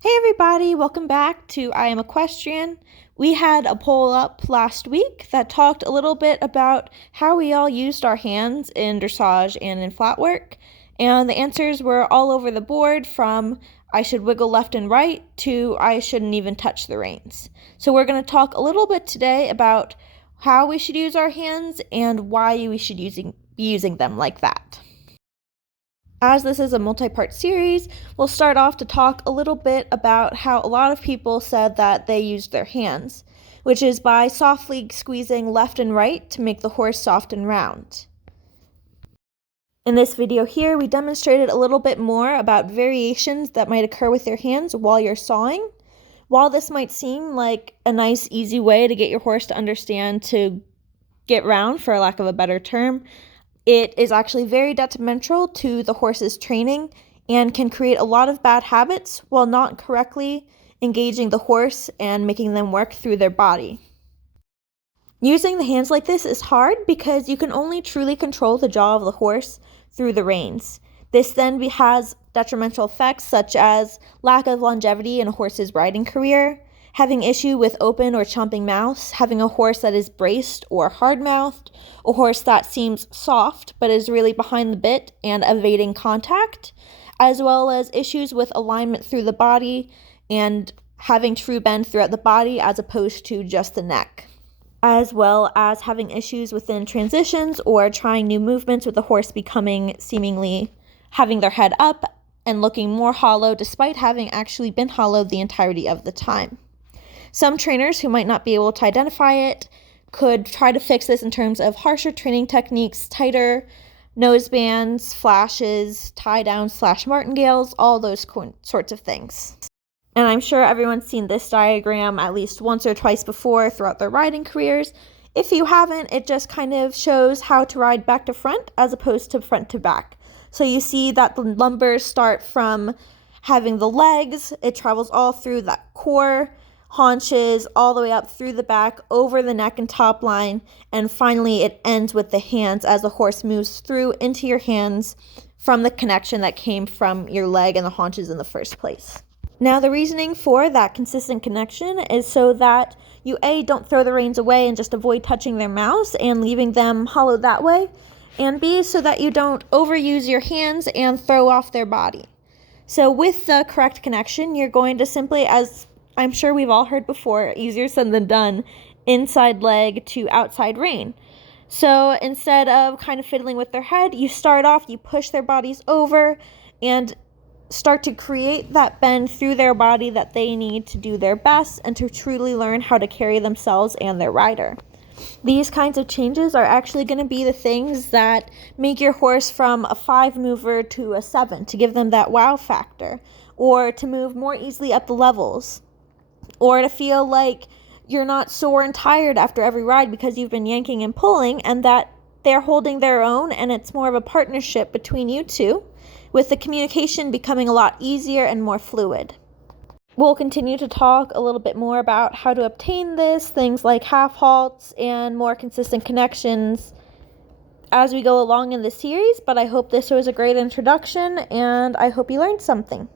Hey everybody, welcome back to I Am Equestrian. We had a poll up last week that talked a little bit about how we all used our hands in dressage and in flat work, and the answers were all over the board from I should wiggle left and right to I shouldn't even touch the reins. So we're going to talk a little bit today about how we should use our hands and why we should be using them like that. As this is a multi-part series, we'll start off to talk a little bit about how a lot of people said that they used their hands, which is by softly squeezing left and right to make the horse soft and round. In this video here, we demonstrated a little bit more about variations that might occur with your hands while you're sawing. While this might seem like a nice, easy way to get your horse to understand to get round, for lack of a better term, it is actually very detrimental to the horse's training and can create a lot of bad habits while not correctly engaging the horse and making them work through their body. Using the hands like this is hard because you can only truly control the jaw of the horse through the reins. This then has detrimental effects such as lack of longevity in a horse's riding career, having issue with open or chomping mouths, having a horse that is braced or hard-mouthed, a horse that seems soft but is really behind the bit and evading contact, as well as issues with alignment through the body and having true bend throughout the body as opposed to just the neck, as well as having issues within transitions or trying new movements with the horse becoming seemingly having their head up and looking more hollow despite having actually been hollow the entirety of the time. Some trainers who might not be able to identify it could try to fix this in terms of harsher training techniques, tighter nose bands, flashes, tie down / martingales, all those sorts of things. And I'm sure everyone's seen this diagram at least once or twice before throughout their riding careers. If you haven't, it just kind of shows how to ride back to front as opposed to front to back. So you see that the lumbers start from having the legs, it travels all through that core, haunches, all the way up through the back, over the neck and top line, and finally it ends with the hands as the horse moves through into your hands from the connection that came from your leg and the haunches in the first place. Now the reasoning for that consistent connection is so that you A, don't throw the reins away and just avoid touching their mouths and leaving them hollow that way, and B, so that you don't overuse your hands and throw off their body. So with the correct connection, you're going to simply, as I'm sure we've all heard before, easier said than done, inside leg to outside rein. So instead of kind of fiddling with their head, you start off, you push their bodies over and start to create that bend through their body that they need to do their best and to truly learn how to carry themselves and their rider. These kinds of changes are actually going to be the things that make your horse from a 5 mover to a 7, to give them that wow factor, or to move more easily up the levels, or to feel like you're not sore and tired after every ride because you've been yanking and pulling and that they're holding their own and it's more of a partnership between you two, with the communication becoming a lot easier and more fluid. We'll continue to talk a little bit more about how to obtain this, things like half halts and more consistent connections as we go along in the series, but I hope this was a great introduction and I hope you learned something.